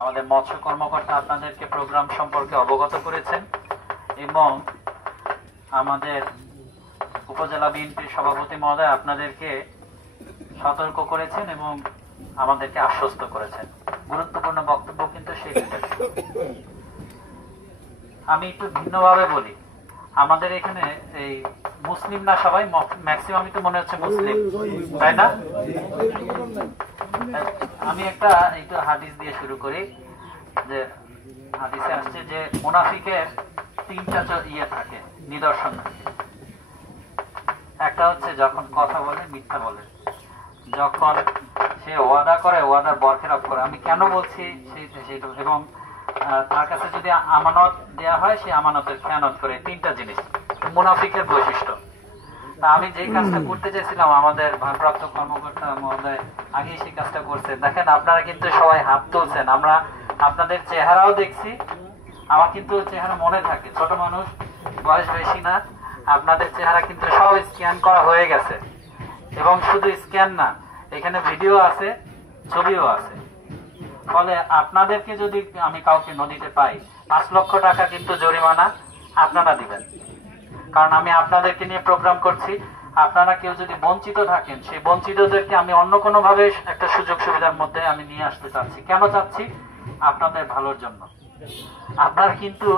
আমাদের মৎস্য কর্মকর্তা আপনাদেরকে প্রোগ্রাম সম্পর্কে অবগত করেছেন এবং আমাদের উপজেলা বিএনপির সভাপতি মহোদয় আপনাদেরকে সতর্ক করেছেন এবং আমাদেরকে আশ্বস্ত করেছেন। গুরুত্বপূর্ণ বক্তব্য কিন্তু সেটা। আমি একটু ভিন্নভাবে বলি, আমাদের এখানে এই মুসলিম না সবাই, ম্যাক্সিমামই তো মনে হচ্ছে মুসলিম, তাই না? আমি একটু হাদিস দিয়ে শুরু করি। যে হাদিসে আসছে যে মুনাফিকের তিনটা থাকে, নিদর্শন থাকে। একটা হচ্ছে যখন কথা বলে মিথ্যা বলে, যখন সে ওয়াদা করে ওয়াদার বরখেলাপ করে। আমি কেন বলছি সেইটা, এবং তার কাছে যদি আমানত দেয়া হয় সে আমানতের খেয়ানত করে। তিনটা জিনিস মুনাফিকের বৈশিষ্ট্য। আমি যে কাজটা করতে চেয়েছিলাম, আমাদের ভারপ্রাপ্ত কর্মকর্তা মহোদয় আগেই সেই কাজটা করছে। দেখেন আপনারা কিন্তু সবাই হাত তুলছেন, আমরা আপনাদের চেহারাও দেখছি। আমার কিন্তু চেহারা মনে থাকে, ছোট মানুষ, বয়স বেশি না। আপনাদের চেহারা কিন্তু সব স্ক্যান করা হয়ে গেছে, এবং শুধু স্ক্যান না, এখানে ভিডিও আছে, ছবিও আছে। ফলে আপনাদেরকে যদি আমি কাউকে নদীতে পাই, 5 লক্ষ টাকা কিন্তু জরিমানা আপনারা দিবেন। কারণ আমি আপনাদেরকে নিয়ে প্রোগ্রাম করছি। আপনারা কেউ যদি বঞ্চিত থাকেন, সেই বঞ্চিতদেরকে আমি অন্য কোনো ভাবে একটা সুযোগ সুবিধার মধ্যে আমি নিয়ে আসতে চাচ্ছি। কেন চাচ্ছি? আপনাদের ভালোর জন্য। আপনার কিন্তু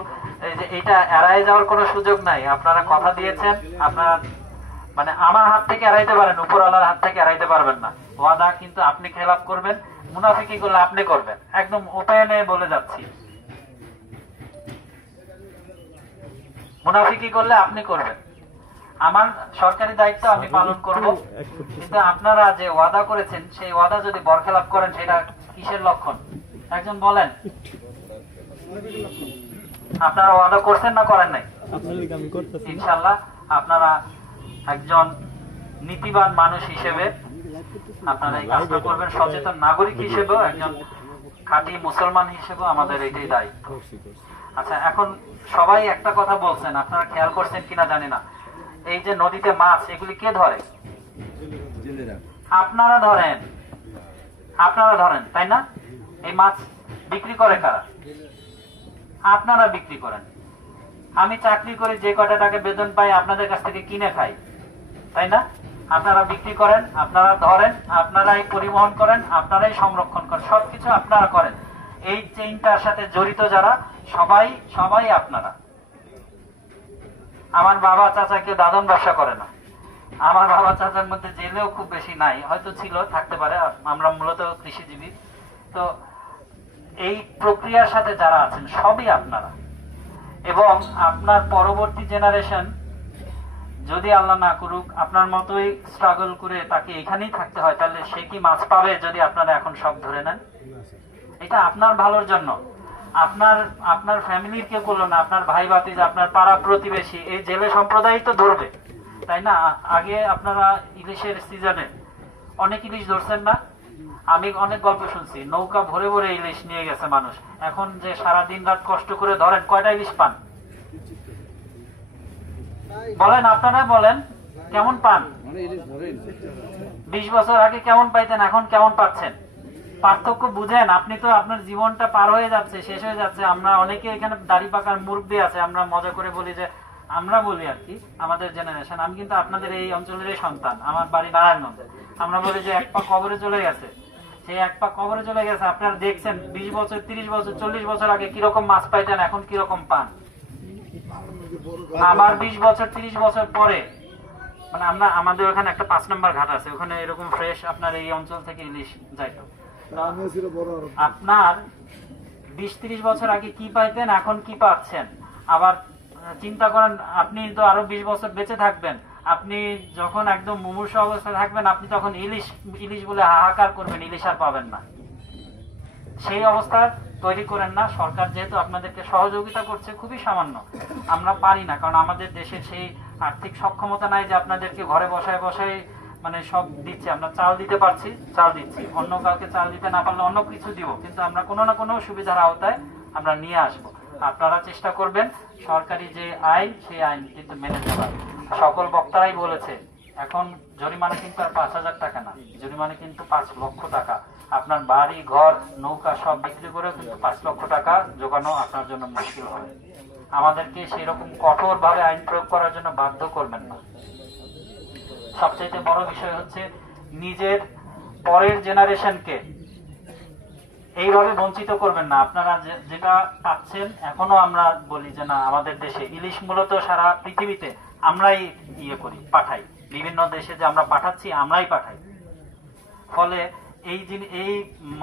এটা এড়াই যাওয়ার কোনো সুযোগ নাই। আপনারা কথা দিয়েছেন, আপনারা মানে আমার হাত থেকে এড়াইতে পারেন, উপরওয়ালার হাত থেকে এড়াইতে পারবেন না। ওয়াদা কিন্তু আপনি খেলাপ করবেন, মুনাফিকি করলে আপনি করবেন। একদম ওপেনে বলে যাচ্ছি, মুনাফিকি করলে আপনি করবেন। আমার সরকারি দায়িত্ব আমি পালন করব, কিন্তু আপনারা যে ওয়াদা করেছেন সেই ওয়াদা যদি বরখেলাপ করেন, সেটা কিসের লক্ষণ? একজন বলেন, আপনারা ওয়াদা করছেন না করেন নাই? ইনশাআল্লাহ আপনারা একজন নীতিবান মানুষ হিসেবে আপনারা এই কাজটা করবেন। সচেতন নাগরিক হিসেবেও, একজন খাঁটি মুসলমান হিসেবেও আমাদের এটাই দায়িত্ব। আচ্ছা, এখন সবাই একটা কথা বলছেন, আপনারা খেয়াল করছেন কিনা জানি না। এই যে নদীতে মাছ, এগুলি কে ধরে? আপনারা ধরেন, আপনারা ধরেন, তাই না? এই মাছ বিক্রি করে কারা? আপনারা বিক্রি করেন। আমি চাকরি করে যে কটা টাকা বেতন পাই আপনাদের কাছ থেকে কিনে খাই, তাই না? আপনারা বিক্রি করেন, আপনারা ধরেন, আপনারাই পরিবহন করেন, আপনারাই সংরক্ষণ করেন, সবকিছু আপনারা করেন। এই চেইনটার সাথে জড়িত যারা, সবাই আপনারা। আমার বাবা চাচা কেউ দাদন ব্যবসা করে না। আমার বাবা চাচার মধ্যে জেলেও খুব বেশি নাই, হয়তো ছিল, থাকতে পারে। আমরা মূলত কৃষিজীবী। তো এই প্রক্রিয়ার সাথে যারা আছেন সবই আপনারা। এবং আপনার পরবর্তী জেনারেশন যদি আল্লাহ না করুক আপনার মতোই স্ট্রাগল করে তাকে এখানেই থাকতে হয়, তাহলে সে কি মাছ পাবে যদি আপনারা এখন সব ধরে নেন? এটা আপনার ভালোর জন্য। আপনার ফ্যামিলির কেউ করলো না, আপনার ভাই ভাতিজা, আপনার পাড়া প্রতিবেশী, এই জেলে সম্প্রদায় তো ধরবে, তাই না? আগে আপনারা ইলিশের সিজনে অনেক ইলিশ ধরছেন না? আমি অনেক গল্প শুনছি, নৌকা ভরে ভরে ইলিশ নিয়ে গেছে মানুষ। এখন যে সারাদিন রাত কষ্ট করে ধরেন, কয়টা ইলিশ পান? বলেন, আপনারা বলেন, কেমন পান? 20 বছর আগে কেমন পাইতেন, এখন কেমন পাচ্ছেন? পার্থক্য বুঝেন? আপনি তো আপনার জীবনটা পার হয়ে যাচ্ছে, শেষ হয়ে যাচ্ছে। আমরা অনেকে এখানে দাড়ি পাকার মুরব্বি আছে, আমরা মজা করে বলি যে, আমরা বলি আর কি, আমাদের জেনারেশন। আমি কিন্তু আপনাদের এই অঞ্চলেরই সন্তান, আমার বাড়ি নারায়ণগঞ্জে। আমরা বলি যে এক পা কবরে চলে গেছে, সেই এক পা কবরে চলে গেছে। আপনারা দেখছেন 20 বছর, 30 বছর, 40 বছর আগে কিরকম মাছ পাইতেন, এখন কিরকম পান। আবার 20 বছর, 30 বছর পরে, মানে আমাদের ওখানে একটা 5 নম্বর ঘাট আছে, ওখানে এরকম ফ্রেশ আপনার এই অঞ্চল থেকে ইলিশ যাইতো। আপনার 20-30 বছর আগে কি পাইতেন, এখন কি পাচ্ছেন? আবার চিন্তা করেন, আপনি তো আরো 20 বছর বেঁচে থাকবেন। আপনি যখন একদম মুমূর্ষু অবস্থায় থাকবেন, আপনি তখন ইলিশ বলে হাহাকার করবেন, ইলিশ আর পাবেন না। সেই অবস্থা তৈরি করেন না। সরকার যেহেতু আপনাদেরকে সহযোগিতা করছে, খুবই সামান্য, আমরা পারি না, কারণ আমাদের দেশের সেই আর্থিক সক্ষমতা নাই যে আপনাদেরকে ঘরে বসায় মানে সব দিচ্ছে। আমরা চাল দিতে পারছি, চাল দিচ্ছি, অন্য কাউকে চাল দিতে না পারলে অন্য কিছু দিব, কিন্তু আমরা কোনো না কোনো সুবিধার আওতায় আমরা নিয়ে আসব। আপনারা চেষ্টা করবেন সরকারি যে আইন, সেই আইন কিন্তু মেনে চলার। সকল বক্তারাই বলেছে, এখন জরিমানা কিন্তু আর 5,000 টাকা না, জরিমানা কিন্তু 5 লক্ষ টাকা। আপনার বাড়ি ঘর নৌকা সব বিক্রি করে কিন্তু 5 লক্ষ টাকা জোগানো আপনার জন্য মুশকিল হবে। আমাদেরকে সেরকম কঠোর ভাবে আইন প্রয়োগ করার জন্য বাধ্য করবেন না। সবচেয়ে বড় বিষয় হচ্ছে নিজের পরের জেনারেশনকে এইভাবে বঞ্চিত করবেন না। আপনারা যেটা পাচ্ছেন, এখনো আমরা বলি যে না, আমাদের দেশে ইলিশ মূলত সারা পৃথিবীতে আমরাই পাঠাই, বিভিন্ন দেশে যে আমরা পাঠাচ্ছি আমরাই পাঠাই। ফলে এই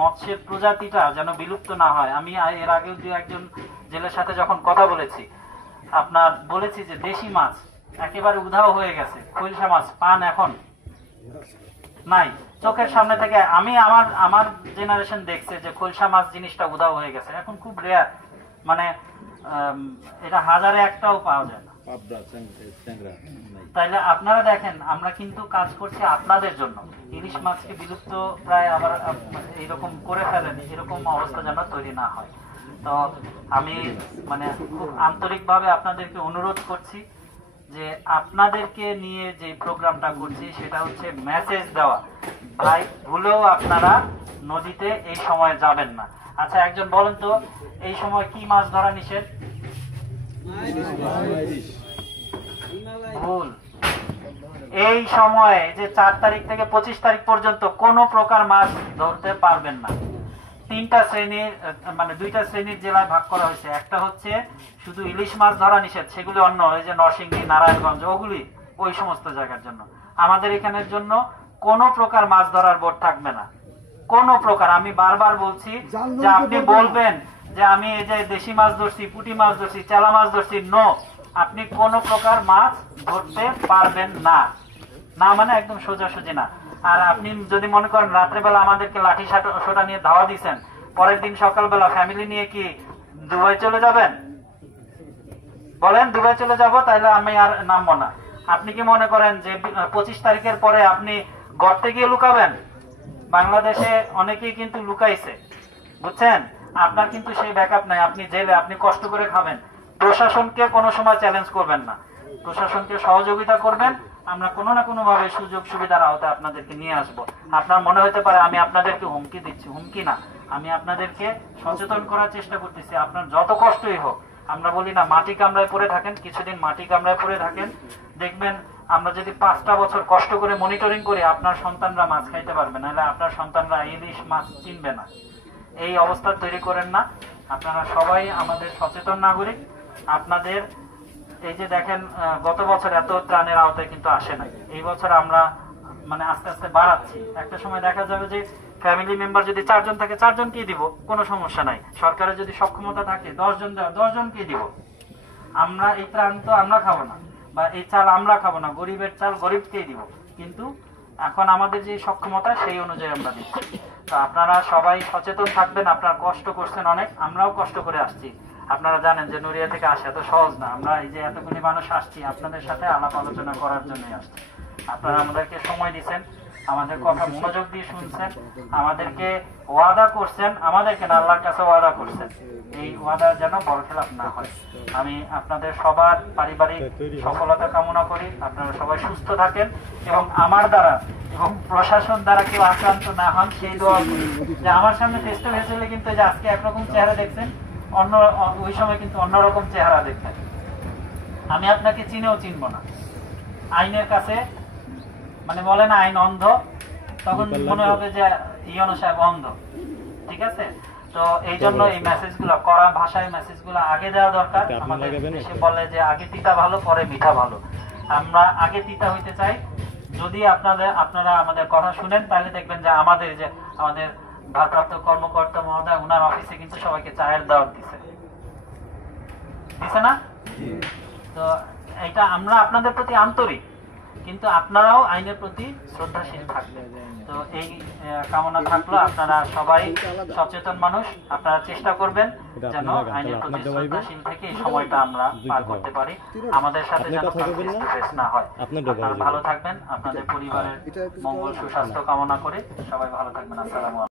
মৎস্যের প্রজাতিটা যেন বিলুপ্ত না হয়। আমি এর আগে একজন জেলের সাথে যখন কথা বলেছি, আপনার বলেছি যে দেশি মাছ একেবারে উধাও হয়ে গেছে, খৈলসা মাছ পান এখন নাই চোখের সামনে থেকে। আমার জেনারেশন দেখছে যে খৈলসা মাছ জিনিসটা উধাও হয়ে গেছে, এখন খুব রেয়ার, মানে এটা হাজারে একটাও পাওয়া যায় না। তাইলে আপনারা দেখেন, আমরা কিন্তু কাজ করছি আপনাদের জন্য। ইলিশ মাছকে বিলুপ্ত প্রায় আবার এইরকম করে ফেলেন, এরকম অবস্থা যেন তৈরি না হয়। তো আমি মানে খুব আন্তরিকভাবে আপনাদেরকে অনুরোধ করছি যে আপনাদেরকে নিয়ে যে প্রোগ্রামটা করছি সেটা হচ্ছে মেসেজ দেওয়া, ভাই ভুলেও আপনারা নদীতে এই সময় যাবেন না। আচ্ছা, একজন বলেন তো এই সময় কি মাছ ধরা নিষেধ? ভুল। এই সময়ে যে 4 তারিখ থেকে 25 তারিখ পর্যন্ত কোনো প্রকার মাছ ধরতে পারবেন না। 3টা শ্রেণীর, মানে 2টা শ্রেণীর জেলায় ভাগ করা হয়েছে। একটা হচ্ছে শুধু ইলিশ মাছ ধরা নিষেধ, সেগুলি অন্য, এই যে নরসিংদী, নারায়ণগঞ্জ, ওগুলি ওই সমস্ত জায়গার জন্য। আমাদের এখানের জন্য কোনো প্রকার মাছ ধরার বোর্ড থাকবে না, কোনো প্রকার। আমি বারবার বলছি যে আপনি বলবেন যে আমি এই যে দেশি মাছ ধরছি, পুঁটি মাছ ধরছি, চেলা মাছ ধরছি, নো, আপনি কোনো প্রকার মাছ ধরতে পারবেন না। না মানে একদম সোজাসুজি না। আর আপনি যদি মনে করেন রাত্রেবেলা আমাদেরকে লাঠি সোটা নিয়ে ধাওয়া দিচ্ছেন, পরের দিন সকালবেলা ফ্যামিলি নিয়ে কি দুবাই চলে যাবেন? বলেন দুবাই চলে যাব, তাহলে আমি আর নামবো না। আপনি কি মনে করেন যে 25 তারিখের পরে আপনি গর্তে গিয়ে লুকাবেন? বাংলাদেশে অনেকেই কিন্তু লুকাইছে, বুঝছেন? আপনার কিন্তু সেই ব্যাকআপ নাই, আপনি জেলে, আপনি কষ্ট করে খাবেন। প্রশাসনকে কোনো সময় চ্যালেঞ্জ করবেন না, প্রশাসনকে সহযোগিতা করবেন। আমরা কোনো না কোনো ভাবে সুযোগ সুবিধার আওতায় আপনাদেরকে নিয়ে আসব। আপনার মনে হতে পারে আমি আপনাদেরকে হুমকি দিচ্ছি, হুমকি না, আমি আপনাদেরকে সচেতন করার চেষ্টা করতেছি। আপনার যত কষ্টই হোক, আমরা বলি না মাটি কামড়ায় পড়ে থাকেন, কিছুদিন মাটি কামড়ায় পড়ে থাকেন, দেখবেন আমরা যদি 5টা বছর কষ্ট করে মনিটরিং করি, আপনার সন্তানরা মাছ খাইতে পারবে, নাহলে আপনার সন্তানরা ইলিশ মাছ চিনবে না। এই অবস্থা তৈরি করেন না। আপনারা সবাই আমাদের সচেতন নাগরিক। আপনাদের এই যে দেখেন, গত বছর এত ত্রাণের আওতায় কিন্তু আসে নাই, এই বছর আমরা মানে আস্তে আস্তে বাড়াচ্ছি। একটা সময় দেখা যাবে যে ফ্যামিলি মেম্বার যদি 4 জন থাকে, 4 জনকেই দিব, কোনো সমস্যা নাই। সরকারের যদি সক্ষমতা থাকে 10 জন দেওয়া, 10 জনকেই দিব। আমরা এই ত্রাণ তো আমরা খাবো না, বা এই চাল আমরা খাবো না, গরিবের চাল গরিবকেই দিব। কিন্তু এখন আমাদের যে সক্ষমতা সেই অনুযায়ী আমরা দিচ্ছি। তো আপনারা সবাই সচেতন থাকবেন। আপনারা কষ্ট করছেন অনেক, আমরাও কষ্ট করে আসছি। আপনারা জানেন যে নড়িয়া থেকে আসা এত সহজ না। আমরা এই যে এতগুলি মানুষ আসছি, আপনাদের সাথে আলাপ আলোচনা করার জন্যই আসছি। আপনারা আমাদেরকে সময় দিচ্ছেন, আমাদের কথা মনোযোগ দিয়ে শুনছেন, আমাদেরকে ওয়াদা করছেন, আমাদেরকে না আল্লাহর কাছে ওয়াদা করছেন, এই ওয়াদা যেন বরখেলাপ না হয়। আমি আপনাদের সবার পারিবারিক সফলতা কামনা করি। আপনারা সবাই সুস্থ থাকেন এবং আমার দ্বারা এবং প্রশাসন দ্বারা কেউ আক্রান্ত না হন সেই দোয়া করি। যে আমার সামনে টেস্ট হয়েছিল, কিন্তু যে আজকে একরকম চেহারা দেখছেন, অন্য ওই সময় কিন্তু অন্যরকম চেহারা দেখছেন। আমি আপনাকে চিনেও চিনব না। আইনের কাছে মানে বলে না আইন অন্ধ, তখন মনে হবে যে ইয়নো সাহেব অন্ধ। ঠিক আছে? তো এই জন্য এই মেসেজগুলো, কড়া ভাষায় মেসেজগুলো আগে দেওয়া দরকার। আমাদের দেশে বলে যে আগে তিতা ভালো পরে মিঠা ভালো। আমরা আগে তিতা হইতে চাই। যদি আপনারা আমাদের কথা শুনেন, তাহলে দেখবেন যে আমাদের ভারপ্রাপ্ত কর্মকর্তা মহোদয় ওনার অফিসে কিন্তু সবাইকে চায়ের দাওয়াত দিছে না? তো এটা আমরা আপনাদের প্রতি আন্তরিক, কিন্তু আপনারাও আইনের প্রতি শ্রদ্ধাশীল থাকবেন। তো এই কামনা থাকলো। আপনারা সবাই সচেতন মানুষ, আপনারা চেষ্টা করবেন যেন আইনের প্রতি শ্রদ্ধাশীল থেকে এই সময়টা আমরা পার করতে পারি। আমাদের সাথে যেন ফেস না হয়। আপনারা ভালো থাকবেন, আপনাদের পরিবারের মঙ্গল সুস্বাস্থ্য কামনা করে সবাই ভালো থাকবেন। আসসালামু আলাইকুম।